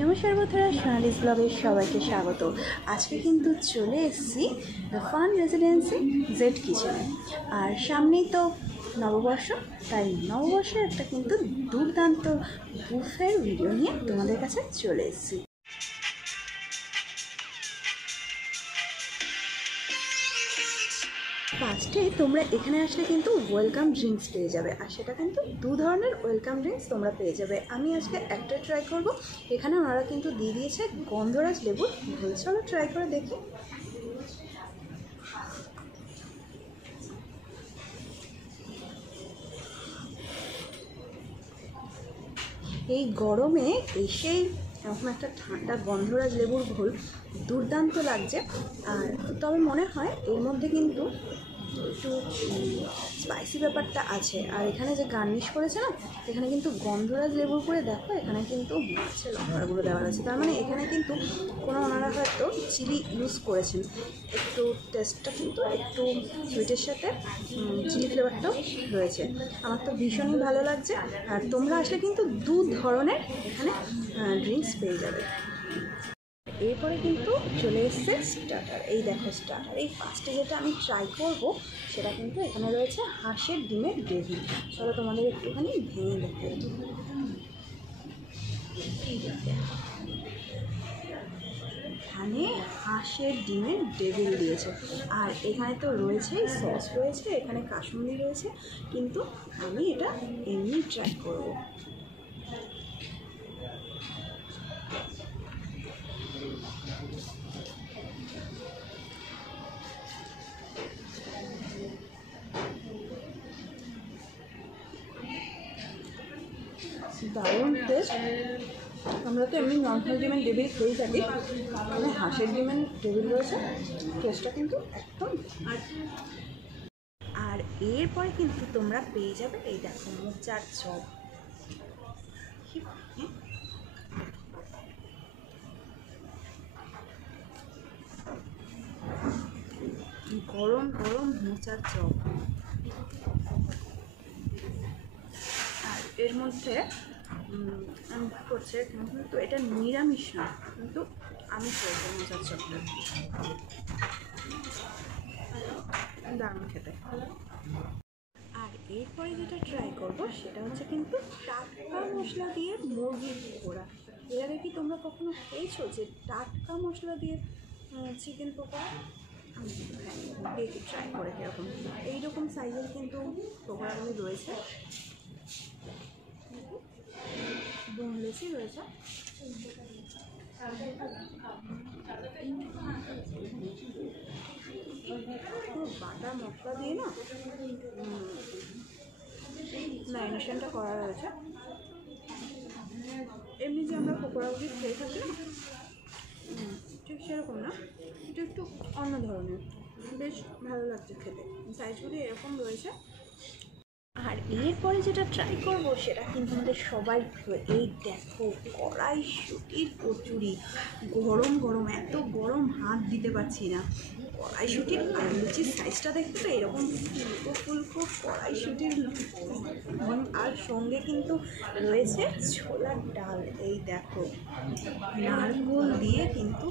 নমস্কার বন্ধুরা, সোনালিস ব্লগে সবাইকে স্বাগত। আজকে কিন্তু চলে এসেছি দ্য ফান রেসিডেন্সি জেড কিচেনে। আর সামনেই তো নববর্ষ, তাই নববর্ষের একটা কিন্তু দুর্দান্ত বুফের ভিডিও নিয়ে তোমাদের কাছে চলে এসেছি। ফার্স্টে তোমরা এখানে আসলে কিন্তু ওয়েলকাম ড্রিঙ্কস পেয়ে যাবে, আর সেটা কিন্তু দু ধরনের ওয়েলকাম ড্রিঙ্কস তোমরা পেয়ে যাবে। আমি আজকে একটা ট্রাই করব। এখানে ওনারা কিন্তু দিয়ে দিয়েছে গন্ধরাজ লেবুর ঘোল। চলো ট্রাই করে দেখি। এই গরমে এসেই এরকম একটা ঠান্ডা গন্ধরাজ লেবুর ঘোল দুর্দান্ত লাগছে। আর তবে মনে হয় এর মধ্যে কিন্তু একটু স্পাইসি ব্যাপারটা আছে। আর এখানে যে গার্নিশ করেছে না, এখানে কিন্তু গন্ধরাজ লেবুর করে দেখো, এখানে কিন্তু মাছের লঙ্কাগুলো দেওয়া আছে। তার মানে এখানে কিন্তু কোনো ওনারা হয়তো চিলি ইউজ করেছেন। একটু টেস্টটা কিন্তু একটু সুইটের সাথে চিলি ফ্লেভারটাও রয়েছে। আমার তো ভীষণই ভালো লাগছে। আর তোমরা আসলে কিন্তু দু ধরনের এখানে ড্রিঙ্কস পেয়ে যাবে। এরপরে কিন্তু চলে এসছে স্টার্টার। এই দেখো স্টার্টার। এই ফার্স্টে যেটা আমি ট্রাই করব সেটা কিন্তু এখানে রয়েছে হাঁসের ডিমের গ্রেভি। চলো তোমাদের একটুখানি ভেঙে দেখাই। এখানে হাঁসের ডিমের ডেভিল দিয়েছে, আর এখানে তো রয়েছেই সস রয়েছে, এখানে কাশ্মীরি রয়েছে, কিন্তু আমি এটা এমনি ট্রাই করব। দারুণ টেস্ট। আমরা তো এমনি নর্মাল ডিমের টেবিল খেয়েই থাকি, মানে হাঁসের ডিমের টেবিল রয়েছে, টেস্টটা কিন্তু একদম। আর এরপরে কিন্তু তোমরা পেয়ে যাবে এই দেখো মোচার চপ। গরম গরম মোচার চপ। আর এর মধ্যে করছে কিন্তু এটা নিরামিষ না, কিন্তু আমি করবো মোচার চপটা। দারুণ খেতে। আর এরপরে যেটা ট্রাই করবো সেটা হচ্ছে কিন্তু টাটকা মশলা দিয়ে মুরগির পকোড়া। এর আগে কি তোমরা কখনো খেয়েছো যে টাটকা মশলা দিয়ে চিকেন পকোড়া? আমি দেখি ট্রাই করে কীরকম। এইরকম সাইজের কিন্তু পকোড়াগুলি রয়েছে, বোনলেসই রয়েছে। বাটা মশলা দিয়ে না ম্যারিনেশনটা করা রয়েছে। এমনি যে আমরা পকোড়াগুলি খেয়ে থাকি না, ঠিক সেরকম না, এটা একটু অন্য ধরনের। বেশ ভালো লাগছে খেতে। সাইজগুলি এরকম রয়েছে। আর এরপরে যেটা ট্রাই করব সেটা কিন্তু আমাদের সবাই প্রিয়। এই দেখো কড়াইশুঁটির কচুরি। গরম গরম, এত গরম হাত দিতে পারছি না। কড়াইশুঁটির আর লুচির সাইজটা দেখতে এরকম ফুলকো ফুলকো কড়াইশুঁটির, আর সঙ্গে কিন্তু রয়েছে ছোলার ডাল। এই দেখো নারকেল দিয়ে কিন্তু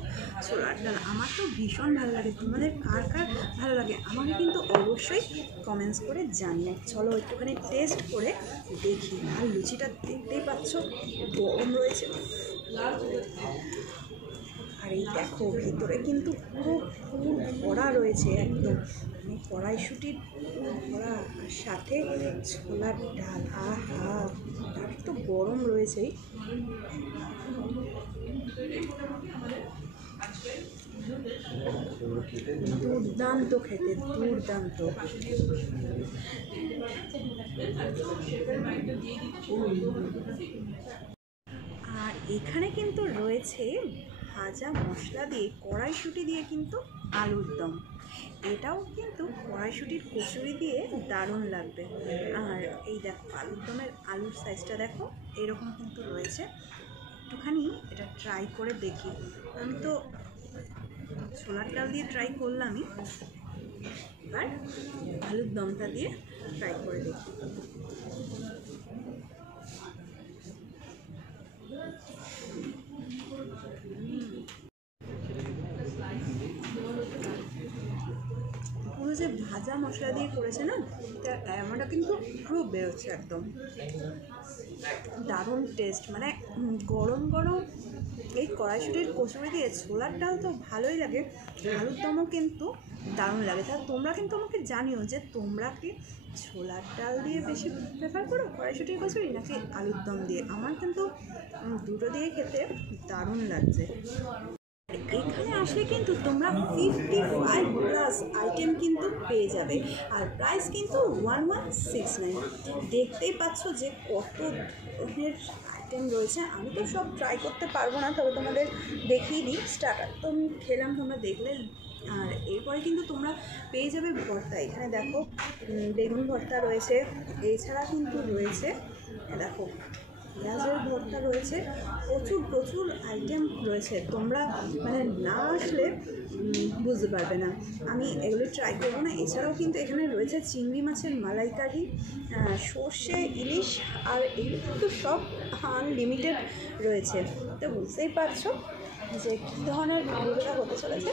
ছোলার ডাল। আমার তো ভীষণ ভালো লাগে। তোমাদের কার কার ভালো লাগে আমাকে কিন্তু অবশ্যই কমেন্টস করে জানিয়ে। চলো একটুখানি টেস্ট করে দেখি। আর লুচিটা দেখতেই পাচ্ছ গরম রয়েছে। আর এই দেখো ভিতরে কিন্তু পুরো ফুল ভরা রয়েছে একদম, মানে কড়াইশুঁটির ভরা, আর সাথে ছোলার ডাল। আহা, আর তো গরম রয়েছেই। দুর্দান্ত খেতে, দুর্দান্ত। আর এখানে কিন্তু রয়েছে ভাজা মশলা দিয়ে কড়াইশুঁটি দিয়ে কিন্তু আলুর দম। এটাও কিন্তু কড়াইশুঁটির কচুরি দিয়ে দারুণ লাগবে। আর এই দেখো আলুর দমের আলুর সাইজটা দেখো, এরকম কিন্তু রয়েছে। একটুখানি এটা ট্রাই করে দেখি। আমি তো ছোলার ডাল দিয়ে ট্রাই করলামই, এবার আলুর দমটা দিয়ে ট্রাই করে দেখি। ভাজা মশলা দিয়ে করেছে না, তার অ্যারোমাটা কিন্তু পুরো বেরোচ্ছে একদম। দারুণ টেস্ট, মানে গরম গরম এই কড়াইশুঁটির কচুরি দিয়ে ছোলার ডাল তো ভালোই লাগে, আলুর দমও কিন্তু দারুণ লাগে। তা তোমরা কিন্তু আমাকে জানিও যে তোমরা কি ছোলার ডাল দিয়ে বেশি প্রেফার করো কড়াইশুঁটির কচুরি নাকি আলুর দম দিয়ে। আমার কিন্তু দুটো দিয়ে খেতে দারুণ লাগছে। এখানে আসলে কিন্তু তোমরা 55+ আইটেম কিন্তু পেয়ে যাবে, আর প্রাইস কিন্তু 1169। দেখতেই পাচ্ছ যে কত ধরনের আইটেম রয়েছে। আমি তো সব ট্রাই করতে পারবো না, তবে তোমাদের দেখিয়ে দিই। স্টার্টার তো আমি খেলাম, তোমরা দেখলে। আর এরপরে কিন্তু তোমরা পেয়ে যাবে ভর্তা। এখানে দেখো বেগুন ভর্তা রয়েছে, এছাড়া কিন্তু রয়েছে দেখো পেঁয়াজের ভর্তা রয়েছে, প্রচুর আইটেম রয়েছে। তোমরা মানে না আসলে বুঝতে পারবে না, আমি এগুলো ট্রাই করবো না। এছাড়াও কিন্তু এখানে রয়েছে চিংড়ি মাছের মালাইকারি, সর্ষে ইলিশ, আর এগুলো কিন্তু সব আনলিমিটেড রয়েছে। তো বুঝতেই পারছো যে কী ধরনের ভিডিওটা হতে চলেছে।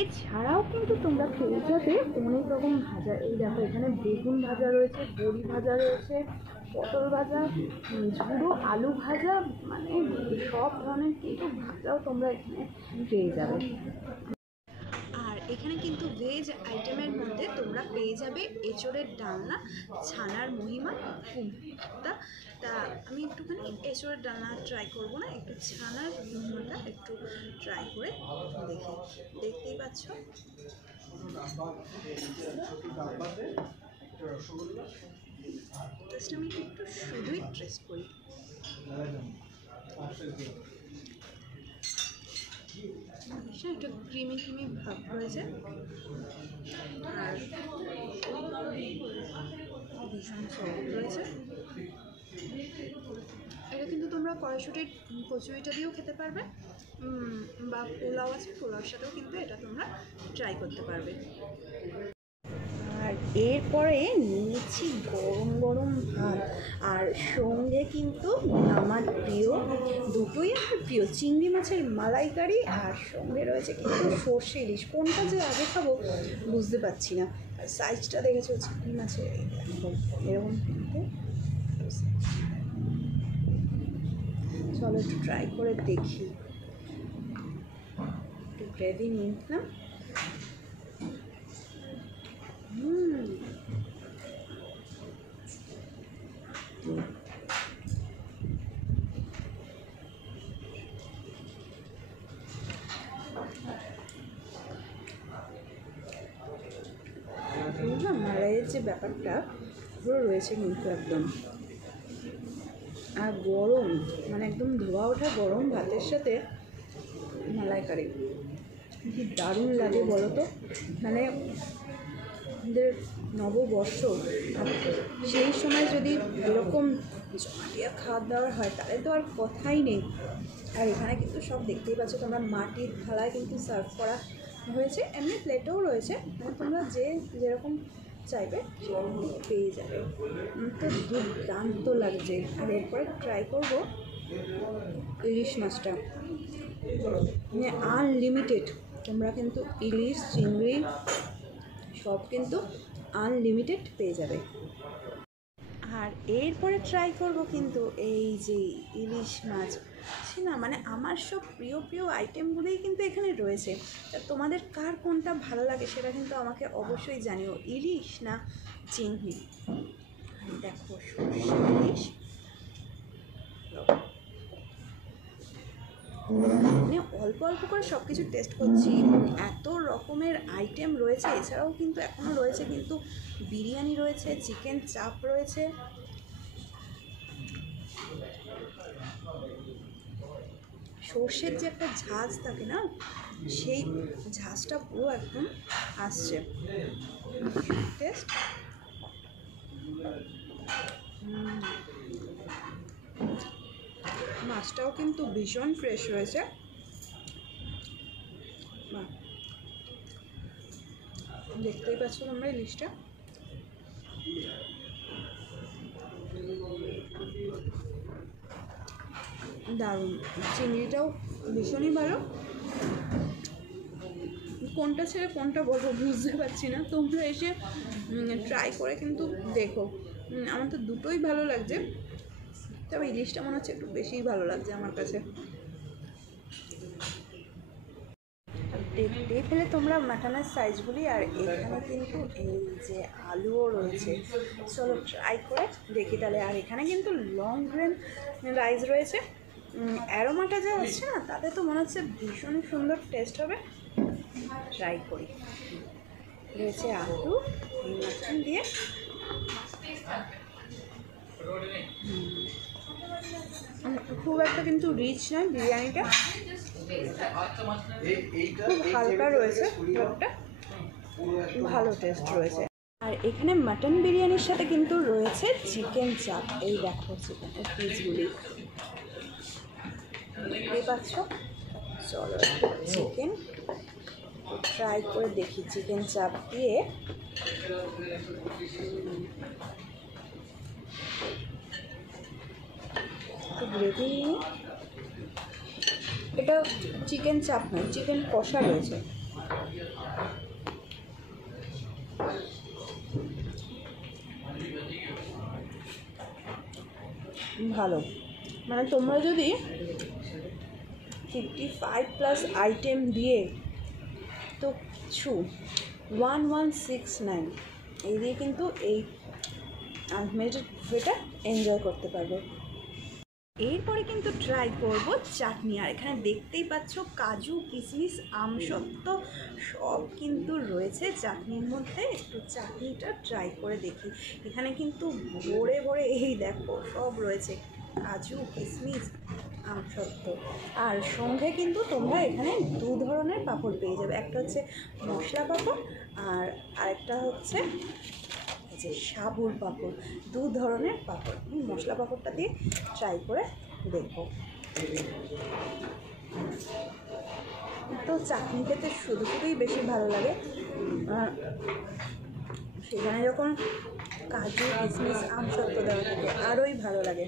এছাড়াও কিন্তু তোমরা পেয়ে যাবে অনেক রকম ভাজা। এই দেখো এখানে বেগুন ভাজা রয়েছে, বড়ি ভাজা রয়েছে, পটল ভাজা, ঝুড়ো আলু ভাজা, মানে সব ধরনের কিন্তু ভাজাও তোমরা এখানে পেয়ে যাবে। আর এখানে কিন্তু ভেজ আইটেমের মধ্যে তোমরা পেয়ে যাবে এঁচোড়ের ডালনা, ছানার মহিমা, কুমড়া। তা আমি একটুখানি এঁচোড়ের ডালনা ট্রাই করবো না, একটু ছানার মহিমাটা একটু ট্রাই করে দেখি। দেখতেই পাচ্ছ টেস্ট, আমি একটু শুধুই টেস্ট করি। একটু ক্রিমি ভাব রয়েছে, আর ভীষণ সফট রয়েছে। এটা কিন্তু তোমরা কড়াইশুঁটির কচুরিটা দিয়েও খেতে পারবে, বা পোলাও আছে, পোলাওর সাথেও কিন্তু এটা তোমরা ট্রাই করতে পারবে। আর এরপরে নিয়েছি গরম গরম ভাত, আর সঙ্গে কিন্তু আমার প্রিয়, দুটোই আমার প্রিয়, চিংড়ি মাছের মালাইকারি, আর সঙ্গে রয়েছে কিন্তু সর্ষে ইলিশ। কোনটা যে আগে খাবো বুঝতে পারছি না। আর সাইজটা দেখেছো চিংড়ি মাছের এরকম কিন্তু। চলো একটু ট্রাই করে দেখি। একটু গ্রেভি নিয়ে নিলাম। মালাইয়ের যে ব্যাপারটা পুরো রয়েছে কিন্তু একদম, আর গরম, মানে একদম ধোয়া ওঠা গরম ভাতের সাথে মালাইকারি কি দারুণ লাগে বলো তো। মানে আমাদের নববর্ষ, সেই সময় যদি এরকম জমাটিয়া খাওয়া দাওয়া হয় তাহলে তো আর কথাই নেই। আর এখানে কিন্তু সব দেখতেই পাচ্ছ তোমরা, মাটির থালায় কিন্তু সার্ভ করা হয়েছে, এমনি প্লেটেও রয়েছে, মানে তোমরা যেরকম চাইবে সেরকম পেয়ে যাবে। তো দুর্দান্ত লাগছে। আর এরপরে ট্রাই করবো ইলিশ মাছটা, মানে আনলিমিটেড। তোমরা কিন্তু ইলিশ, চিংড়ি সব কিন্তু আনলিমিটেড পেয়ে যাবে। আর এরপরে ট্রাই করব কিন্তু এই যে ইলিশ মাছ, সে না মানে আমার সব প্রিয় আইটেমগুলোই কিন্তু এখানে রয়েছে। তা তোমাদের কার কোনটা ভালো লাগে সেটা কিন্তু আমাকে অবশ্যই জানিও, ইলিশ না চিংড়ি। দেখো সর্ষে ইলিশ, মানে অল্প করে সব কিছু টেস্ট করছি, এত রকমের আইটেম রয়েছে। এছাড়াও কিন্তু এখনও রয়েছে কিন্তু বিরিয়ানি রয়েছে, চিকেন চাপ রয়েছে, সর্ষের যে একটা ঝাঁজ থাকে না, সেই ঝাঁজটা পুরো একদম আসছে। টেস্ট মাছটাও কিন্তু ভীষণ ফ্রেশ রয়েছে। দেখতেই পাচ্ছ তোমরা ইলিশটা, দারুণ। চিংড়িটাও ভীষণই ভালো, কোনটা ছেড়ে কোনটা বলবো বুঝতে পারছি না। তোমরা এসে ট্রাই করে কিন্তু দেখো। আমার তো দুটোই ভালো লাগছে, তবে ইলিশটা মনে হচ্ছে একটু বেশিই ভালো লাগছে আমার কাছে। দেখতে পেলে তোমরা মাটনের সাইজগুলি। আর এখানে কিন্তু এই যে আলুও রয়েছে, চলো ট্রাই করে দেখি তাহলে। আর এখানে কিন্তু লং গ্রেন রাইস রয়েছে, অ্যারোমাটা যা আসছে না তাতে তো মনে হচ্ছে ভীষণই সুন্দর টেস্ট হবে। ট্রাই করি। রয়েছে আলু মাটন দিয়ে, খুব একটা কিন্তু রিচ নয় বিরিয়ানিটা, খুব হালকা রয়েছে, একটা ভালো টেস্ট রয়েছে। আর এখানে মাটন বিরিয়ানির সাথে কিন্তু রয়েছে চিকেন চাপ। এই দেখো চিকেনের পিসগুলি দেখতেই পাচ্ছ। চলো চিকেন ট্রাই করে দেখি চিকেন চাপ দিয়ে। একটু গ্রেভি নিয়ে, এটা চিকেন চাপ নয়, চিকেন কষা রয়েছে। ভালো, মানে তোমরা যদি 55+ আইটেম দিয়ে তো কিছু 1169 এই দিয়ে কিন্তু এই আনলিমিটেড বুফেটা এনজয় করতে পারবে। এরপরে কিন্তু ট্রাই করব চাটনি। আর এখানে দেখতেই পাচ্ছ কাজু কিশমিশ আমসত্ত্ব সব কিন্তু রয়েছে চাটনির মধ্যে। একটু চাটনিটা ট্রাই করে দেখি। এখানে কিন্তু ভরে ভরে এই দেখো সব রয়েছে, কাজু কিশমিশ আমসত্ত্ব। আর সঙ্গে কিন্তু তোমরা এখানে দু ধরনের পাঁপড় পেয়ে যাবে, একটা হচ্ছে মশলা পাঁপড় আর আরেকটা হচ্ছে যে সাবুর পাঁপড়। দু ধরনের পাঁপড়। মশলা পাঁপড়টা দিয়ে ট্রাই করে দেখো। তো চাটনি খেতে শুধু শুধুই বেশি ভালো লাগে, সেখানে যখন কাজু কিশমিশ আমসত্ত্ব দেওয়া থাকে আরোই ভালো লাগে।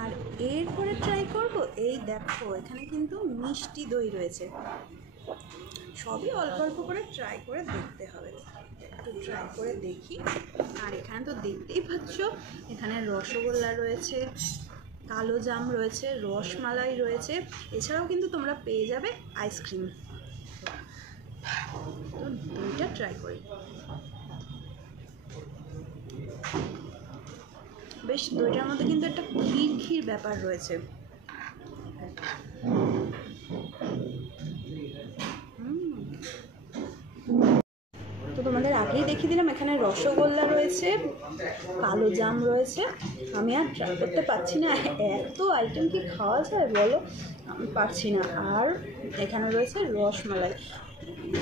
আর এরপরে ট্রাই করব এই দেখো এখানে কিন্তু মিষ্টি দই রয়েছে। সবই অল্প অল্প করে ট্রাই করে দেখতে হবে, একটু ট্রাই করে দেখি। আর এখানে তো দেখতেই পাচ্ছ এখানে রসগোল্লা রয়েছে, কালো জাম রয়েছে, রসমালাই রয়েছে, এছাড়াও কিন্তু তোমরা পেয়ে যাবে আইসক্রিম। তো দইটা ট্রাই করি। বেশ দইটার মধ্যে কিন্তু একটা ক্ষীর ক্ষীর ব্যাপার রয়েছে। তো তোমাদের আগেই দেখিয়ে দিলাম এখানে রসগোল্লা রয়েছে, কালো জাম রয়েছে। আমি আর ট্রাই করতে পারছি না, এত আইটেম কি খাওয়া যায় বলো, আমি পারছি না। আর এখানে রয়েছে রসমালাই,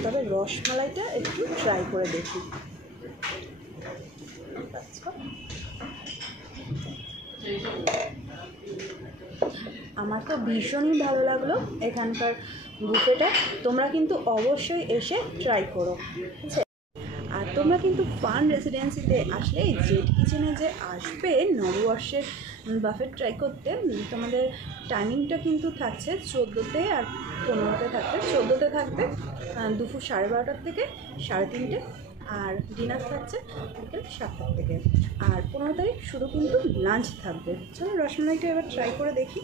তবে রসমালাইটা একটু ট্রাই করে দেখি। আমার তো ভীষণই ভালো লাগলো এখানকার বুফেটা। তোমরা কিন্তু অবশ্যই এসে ট্রাই করো, ঠিক আছে? আর তোমরা কিন্তু ফান রেসিডেন্সিতে আসলে জেড কিচেনে যে আসবে নববর্ষের বাফেট ট্রাই করতে, তোমাদের টাইমিংটা কিন্তু থাকছে 14তে আর 15তে থাকবে। 14তে থাকবে দুপুর 12:30 থেকে 3:30, আর ডিনার থাকছে বিকেল 7টা থেকে। আর 15 তারিখ শুধু কিন্তু লাঞ্চ থাকবে। চলো রসমালাইটা এবার ট্রাই করে দেখি।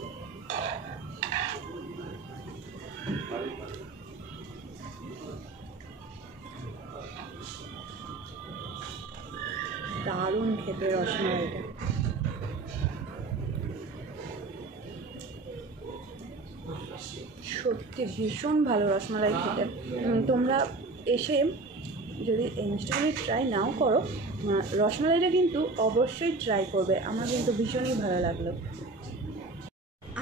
দারুণ খেতে রসমালাইটা। সত্যি ভীষণ ভালো রসমালাই খেতে। তোমরা এসে যদি এই মিষ্টিগুলি ট্রাই নাও করো, রসমালাইটা কিন্তু অবশ্যই ট্রাই করবে। আমার কিন্তু ভীষণই ভালো লাগলো।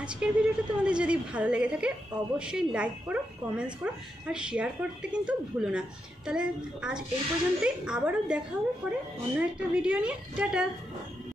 আজকের ভিডিওটা তোমাদের যদি ভালো লেগে থাকে অবশ্যই লাইক করো, কমেন্টস করো আর শেয়ার করতে কিন্তু ভুলো না। তাহলে আজ এই পর্যন্তই, আবারও দেখা হবে পরে অন্য একটা ভিডিও নিয়ে। টাটা।